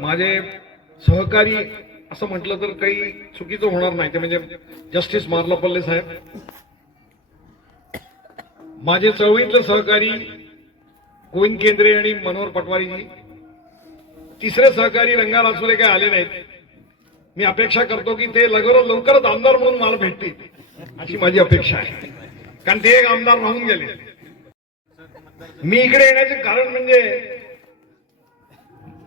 माझे सहकारी असं म्हटलं तर काही चुकीचं होणार नाही, ते म्हणजे जस्टिस मार्लापल्ले साहेब, माझे चळवळीतले सहकारी गोविंद केंद्रे आणि मनोहर पटवारीजी, तिसरे सहकारी रंगा रासुरे काही आले नाहीत. मी अपेक्षा करतो की ते लवकरच आमदार म्हणून मला भेटतील अशी माझी अपेक्षा आहे, कारण ते एक आमदार राहून गेले. मी इकडे येण्याचे कारण म्हणजे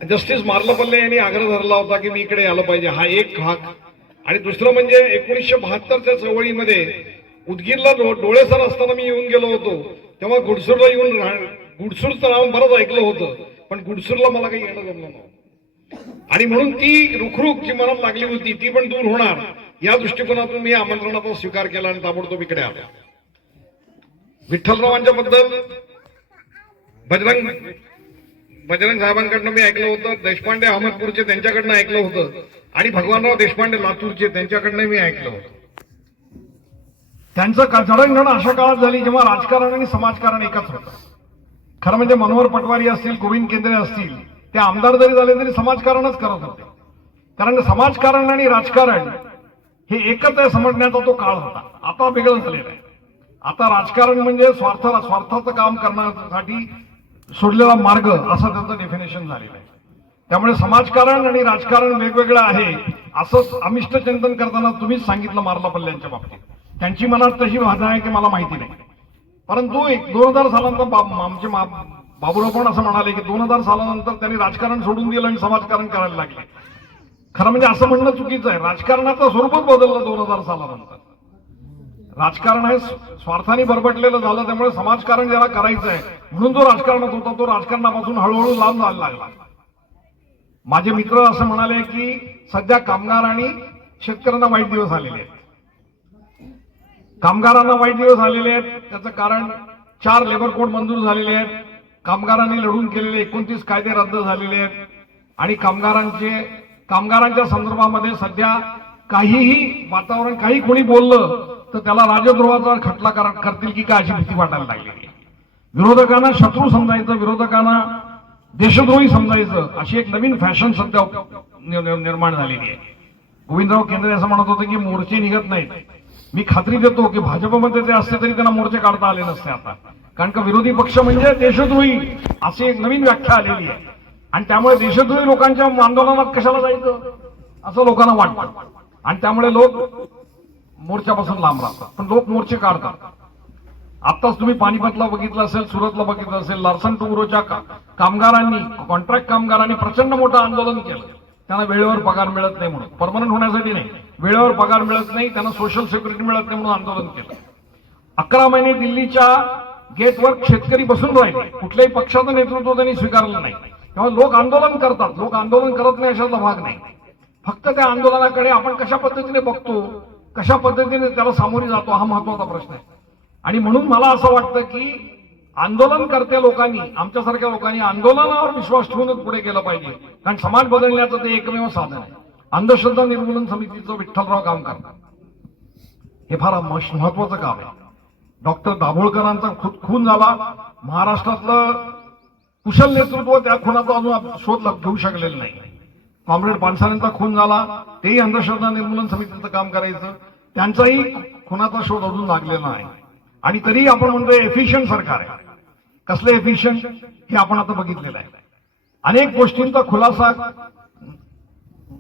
जस्टिस मार्लापल्ले यांनी आग्रह धरला होता की मी इकडे आलं पाहिजे, हा एक भाग. आणि दुसरं म्हणजे 1972च्या चळवळीमध्ये उदगीरला डोळेसर असताना मी येऊन गेलो होतो, तेव्हा गुडसूरला येऊन गुडसूरचं नाव बरंच ऐकलं होतं, पण गुडसूरला मला काही येणं जमलं नव्हतं. आणि म्हणून ती रुखरुख जी मनात लागली होती ती पण दूर होणार या दृष्टिकोनातून मी आमंत्रणाचा स्वीकार केला आणि ताबडतोब इकडे आलो. विठ्ठलरावांच्या बद्दल बजरंग साहेबांकडनं मी ऐकलं होतं, देशपांडे अहमदपूरचे त्यांच्याकडनं ऐकलं होतं, आणि भगवानराव देशपांडे लातूरचे त्यांच्याकडनं मी ऐकलं होतं. त्यांचं जडणघडण अशा काळात झाली जेव्हा राजकारण आणि समाजकारण एकच होतं. खरं म्हणजे मनोहर पटवारी असतील, गोविंद केंद्रे असतील, ते आमदार जरी झाले तरी समाजकारणच करत होते, कारण समाजकारण आणि राजकारण हे एकच आहे समजण्याचा तो काळ होता. आता वेगळं झालेलं आहे. आता राजकारण म्हणजे स्वार्थाचं काम करण्यासाठी सोडलेला मार्ग असं त्याचं डेफिनेशन झालेलं आहे. त्यामुळे समाजकारण आणि राजकारण वेगवेगळं आहे असं अमिष्ट चिंतन करताना तुम्हीच सांगितलं मार्लापल्ल्यांच्या बाबतीत. त्यांची मनात तशी भावना आहे की मला माहिती नाही, परंतु 2000 सालानंतर आमचे बाबूराव पण असं म्हणाले की 2000 सालानंतर त्यांनी राजकारण सोडून दिलं आणि समाजकारण करायला लागले. खरं म्हणजे असं म्हणणं चुकीचं आहे. राजकारणाचं स्वरूपच बदललं 2000 सालानंतर. राजकारण हे स्वार्थाने बरबटलेलं झालं, त्यामुळे समाजकारण ज्याला करायचं आहे म्हणून जो राजकारणात होता तो राजकारणापासून हळूहळू लांब जायला लागला. माझे मित्र असं म्हणाले की सध्या कामगार आणि शेतकऱ्यांना वाईट दिवस आलेले आहेत. कामगारांना वाईट दिवस आलेले आहेत त्याचं कारण 4 लेबर कोड मंजूर झालेले आहेत, कामगारांनी लढून केलेले 29 कायदे रद्द झालेले आहेत, आणि कामगारांच्या संदर्भामध्ये सध्या काहीही वातावरण, काही कोणी बोललं तर त्याला राजद्रोहाचा खटला करतील की काय अशी भीती वाटायला लागलेली आहे. विरोधकांना शत्रू समजायचं, विरोधकांना देशद्रोही समजायचं, अशी एक नवीन फॅशन सध्या निर्माण झालेली आहे. गोविंदराव केंद्रे असं म्हणत होते की मोर्चे निघत नाहीत. मी खात्री देतो की भाजपमध्ये ते असते तरी त्यांना मोर्चे काढता आले नसते आता, कारण का विरोधी पक्ष म्हणजे देशद्रोही अशी एक नवीन व्याख्या आलेली आहे. आणि त्यामुळे देशद्रोही लोकांच्या आंदोलनात कशाला जायचं असं लोकांना वाटतं, आणि त्यामुळे लोक मोर्चापासून लांब राहतात, पण लोक मोर्चे काढतात. आत्ताच तुम्ही पानिपतला बघितलं असेल, सुरतला बघितलं असेल, लार्सन टुंगरोच्या कामगारांनी, कॉन्ट्रॅक्ट कामगारांनी प्रचंड मोठं आंदोलन केलं. त्यांना वेळेवर पगार मिळत नाही म्हणून, परमनंट होण्यासाठी नाही, वेळेवर पगार मिळत नाही, त्यांना सोशल सिक्युरिटी मिळत नाही म्हणून आंदोलन केलं. 11 महिने दिल्लीच्या गेटवर शेतकरी बसून राहिले, कुठल्याही पक्षाचं नेतृत्व त्यांनी स्वीकारलं नाही. तेव्हा लोक आंदोलन करतात, लोक आंदोलन करत नाही अशाचा भाग नाही. फक्त त्या आंदोलनाकडे आपण कशा पद्धतीने बघतो, कशा पद्धतीने त्याला सामोरी जातो हा महत्वाचा प्रश्न आहे. आणि म्हणून मला असं वाटतं की आंदोलनकर्त्या लोकांनी, आमच्यासारख्या लोकांनी आंदोलनावर विश्वास ठेवूनच पुढे गेलं पाहिजे, कारण समाज बदलण्याचं ते एकमेव साधन आहे. अंधश्रद्धा निर्मूलन समितीचं विठ्ठलराव काम करतात, हे फार महत्वाचं काम आहे. डॉक्टर दाभोळकरांचा खून झाला, महाराष्ट्रातलं कुशल नेतृत्व त्या खुनाचा अजून शोध घेऊ शकलेलं नाही. कॉम्रेड पानसरेंचा खून झाला, तेही अंधश्रद्धा निर्मूलन समितीचं काम करायचं, त्यांचाही खुनाचा शोध अजून लागलेला नाही. आणि तरी आपण म्हणतोय एफिशियंट सरकार आहे. कसलं एफिशियंट हे आपण आता बघितलेलं आहे. अनेक गोष्टींचा खुलासा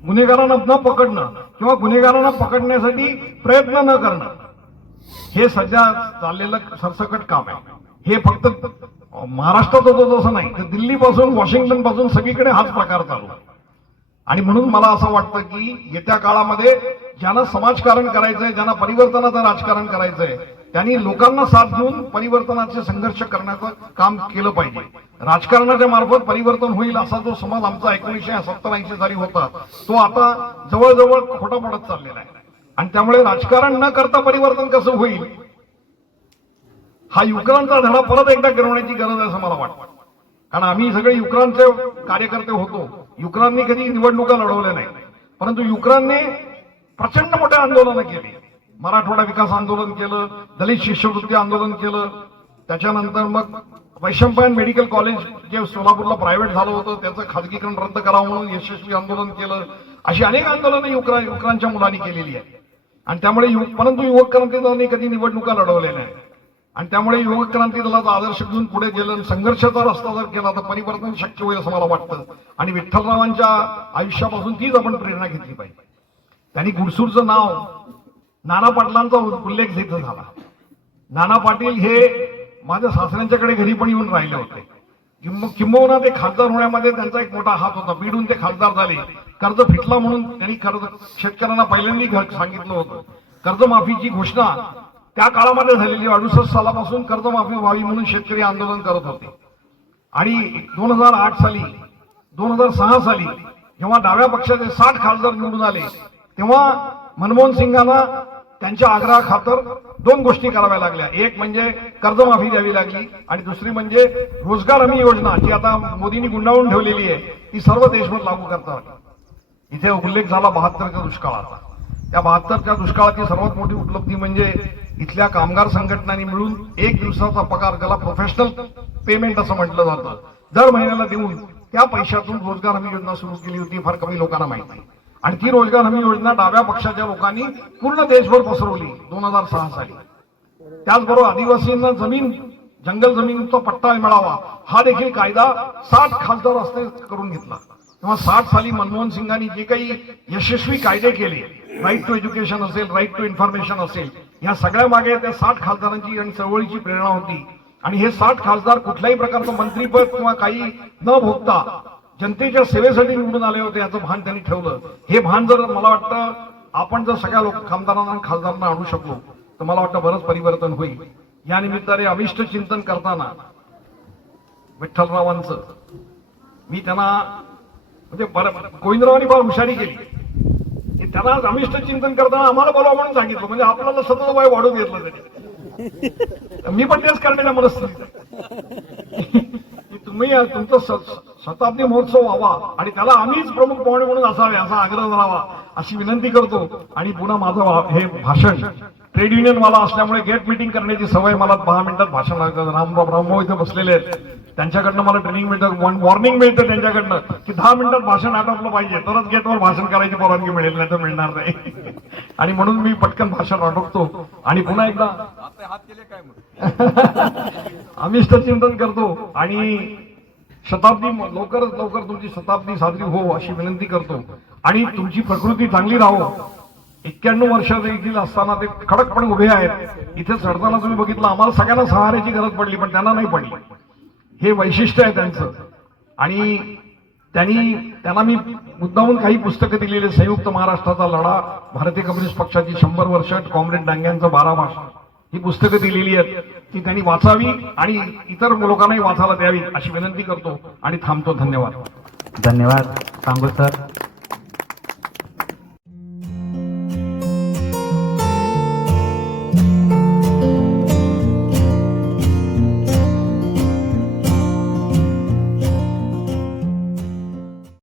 गुन्हेगारांना न पकडणं किंवा गुन्हेगारांना पकडण्यासाठी प्रयत्न न करणं हे सध्या चाललेलं सरसकट काम आहे. हे फक्त महाराष्ट्रात होतं तसं नाही, तर दिल्लीपासून वॉशिंग्टन पासून सगळीकडे हाच प्रकार चालू आहे. आणि म्हणून मला असं वाटतं की येत्या काळामध्ये ज्यांना समाजकारण करायचंय, ज्यांना परिवर्तनाचं राजकारण करायचंय, त्यांनी लोकांना साथ देऊन परिवर्तनाचे संघर्ष करण्याचं काम केलं पाहिजे. राजकारणाच्या मार्फत परिवर्तन होईल असा जो समज आमचा 1970-80 साली होता तो आता जवळजवळ खोटा पडत चाललेला आहे. आणि त्यामुळे राजकारण न करता परिवर्तन कसं होईल हा युक्रांचा धडा परत एकदा गिरवण्याची गरज आहे असं मला वाटतं. कारण आम्ही सगळे युक्रांचे कार्यकर्ते होतो. युक्रांनी कधी निवडणुका लढवल्या नाही, परंतु युक्रांनी प्रचंड मोठे आंदोलनं केली. मराठवाडा विकास आंदोलन केलं, दलित शिष्यवृत्ती आंदोलन केलं, त्याच्यानंतर मग वैशंपायन मेडिकल कॉलेज जे सोलापूरला प्रायव्हेट झालं होतं त्याचं खाजगीकरण रद्द करावं म्हणून यशस्वी आंदोलन केलं. अशी अनेक आंदोलनं युवकांच्या मुलांनी केलेली आहेत. आणि त्यामुळे परंतु युवक क्रांती दलाने कधी निवडणुका लढवल्या नाही. आणि त्यामुळे युवक क्रांती दलाचा आदर्श घेऊन पुढे गेलं, संघर्षाचा रस्ता जर केला तर परिवर्तन शक्य होईल असं मला वाटतं. आणि विठ्ठलरावांच्या आयुष्यापासून तीच आपण प्रेरणा घेतली पाहिजे. त्यांनी गुडसूरचं नाव नाना पाटलांचा उल्लेख तिथं झाला. नाना पाटील हे माझ्या सासऱ्यांच्याकडे घरी पण येऊन राहिले होते. किंबहुना ते खासदार होण्यामध्ये त्यांचा एक मोठा हात होता. बीडून ते खासदार झाले. कर्ज फिटला म्हणून त्यांनी कर्ज शेतकऱ्यांना पहिल्यांदा सांगितलं होतं. कर्जमाफीची घोषणा त्या काळामध्ये झालेली 68 सालापासून कर्जमाफी व्हावी म्हणून शेतकरी आंदोलन करत होते. आणि 2008 साली 2006 साली जेव्हा डाव्या पक्षाचे 60 खासदार निवडून आले तेव्हा मनमोहन सिंगांना त्यांच्या आग्रहाखातर 2 गोष्टी कराव्या लागल्या. एक म्हणजे कर्जमाफी द्यावी लागली आणि दुसरी म्हणजे रोजगार हमी योजना जी आता मोदींनी गुंडाळून ठेवलेली आहे ती सर्व देशभर लागू करता आली. इथे उल्लेख झाला 72च्या दुष्काळाचा. त्या 72च्या दुष्काळाची सर्वात मोठी उपलब्धी म्हणजे इथल्या कामगार संघटनांनी मिळून 1 दिवसाचा पगार, ज्याला प्रोफेशनल पेमेंट असं म्हटलं जातं, दर महिन्याला देऊन त्या पैशातून रोजगार हमी योजना सुरू केली होती. फार कमी लोकांना माहिती आहे. आणि ती रोजगार हमी योजना डाव्या पक्षाच्या लोकांनी पूर्ण देशभर पसरवली 2006 साली. त्याचबरोबर आदिवासींना जमीन, जंगल जमिनीचा पट्टा मिळावा हा देखील कायदा 60 खासदार असते करून घेतला. तेव्हा 60 साली मनमोहन सिंगांनी जे काही यशस्वी कायदे केले, राईट टू एज्युकेशन असेल, राईट टू इन्फॉर्मेशन असेल, या सगळ्या मागे त्या 60 खासदारांची आणि चळवळीची प्रेरणा होती. आणि हे 60 खासदार कुठल्याही प्रकारचं मंत्रीपद किंवा काही न भोगता जनतेच्या सेवेसाठी निवडून आले होते याचं भान त्यांनी ठेवलं. हे भान जर मला वाटतं आपण जर सगळ्या खासदारांना आणि खासदारांना आणू शकलो तर मला वाटतं बरंच परिवर्तन होईल. या निमित्ताने अभिष्ट चिंतन करताना विठ्ठलरावांचं मी त्यांना म्हणजे गोविंदरावांनी फार हुशारी केली. त्यांना अभिष्ट चिंतन करताना आम्हाला बोलावं म्हणून सांगितलं, म्हणजे आपल्याला सतत वय वाढून घेतलं त्यांनी. मी पण तेच करण्याच्या मनस्थितीत तुम्ही तुमचा शताब्दी महोत्सव व्हावा आणि त्याला आम्हीच प्रमुख पाहुणे म्हणून असावे असा आग्रह करावा अशी विनंती करतो. आणि पुन्हा माझं हे भाषण ट्रेड युनियन वाला असल्यामुळे गेट मीटिंग करण्याची सवय, मला 10 मिनिटात भाषण लागतं. रामभाऊ इथे बसलेले आहेत, त्यांच्याकडनं मला ट्रेनिंग मिळतं, वॉर्निंग मिळतं त्यांच्याकडनं की 10 मिनिटात भाषण आटोपलं पाहिजे तरच गेटवर भाषण करायची परवानगी मिळेल, नाही तर मिळणार नाही. आणि म्हणून मी पटकन भाषण आटोपतो आणि पुन्हा एकदा हात केले काय अमिष्ट चिंतन करतो आणि शताब्दी लवकरात लवकर तुमची शताब्दी साजरी हो अशी विनंती करतो. आणि तुमची प्रकृती चांगली राहो. 91 वर्ष देखील असताना ते खडकपणे उभे आहेत. इथे चढताना तुम्ही बघितलं आम्हाला सगळ्यांना सहाऱ्याची गरज पडली पण त्यांना नाही पडली. हे वैशिष्ट्य आहे त्यांचं. आणि त्यांना मी मुद्दामून काही पुस्तकं दिलेली, संयुक्त महाराष्ट्राचा लढा, भारतीय कम्युनिस्ट पक्षाची 100 वर्ष, कॉम्रेड डांग्यांचं 12 मास, ही पुस्तकं दिलेली आहेत की त्यांनी वाचावी आणि इतर लोकांनाही वाचायला द्यावी अशी विनंती करतो आणि थांबतो. धन्यवाद. धन्यवाद सांगू सर.